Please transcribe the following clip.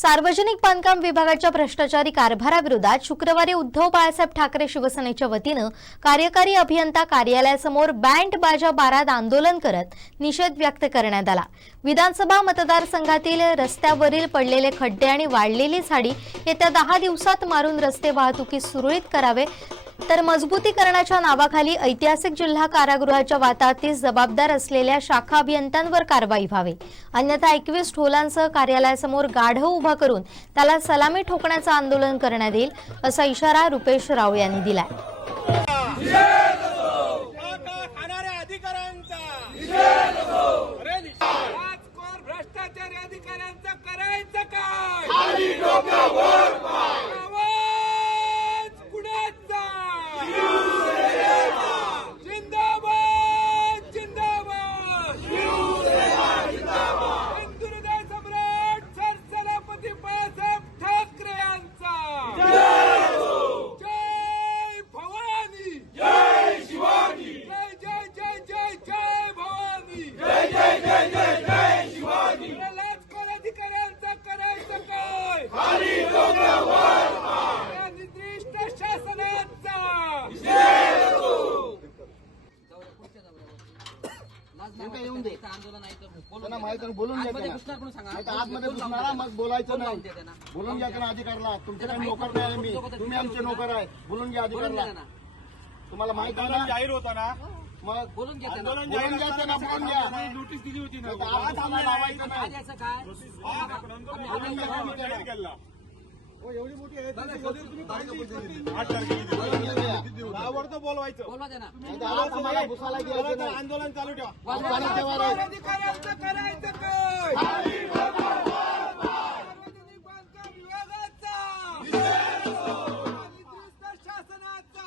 सार्वजनिक बांधकाम विभागाच्या भ्रष्टाचारी कारभाराविरोधात शुक्रवारी उद्धव बाळासाहेब ठाकरे शिवसेनेच्या वतीनं कार्यकारी अभियंता कार्यालयासमोर बँड बाजा बारात आंदोलन करत निषेध व्यक्त करण्यात आला. विधानसभा मतदारसंघातील रस्त्यावरील पडलेले खड्डे आणि वाढलेली झाडी येत्या दहा दिवसात मारून रस्ते वाहतुकीस सुरळीत करावे तर मजबूतीकरणाच्या नावाखाली ऐतिहासिक जिल्हा कारागृहाच्या वाताहतीस जबाबदार असलेल्या शाखा अभियंत्यांवर कारवाई व्हावी. अन्यथा एकवीस ठोलांसह कार्यालयासमोर गाढव उभा करून त्याला सलामी ठोकण्याचं आंदोलन करण्यात येईल असा इशारा रुपेश राव यांनी दिलाय. त्यांना माहिती आहे, बोलून घ्या त्यांना. नाही तर आतमध्ये घुसणारा मग बोलायचं नाही. बोलून घ्या त्यांना अधिकारला. तुमचे काही नोकर नाही आहे मी. तुम्ही आमचे नोकर आहे. बोलून घ्या अधिकारला. तुम्हाला माहीत आहे ना? जाहीर होता ना? मग बोलून घ्या त्यांना. बोलून घ्या त्यांना बोलून घ्या. नोटीस दिली होती ना. तर आम्हाला लावायचं नाही. आज याचं काय? बोलून घ्या तुम्ही त्यांना. एवढी बोलवायचं. बोलवा तर. आंदोलन चालू ठेवा. चालू ठेवा रे. अधिकाऱ्यांचं करायचं काय सार्वजनिक बांधकाम विभागाचा निद्रिस्त शासनाचा.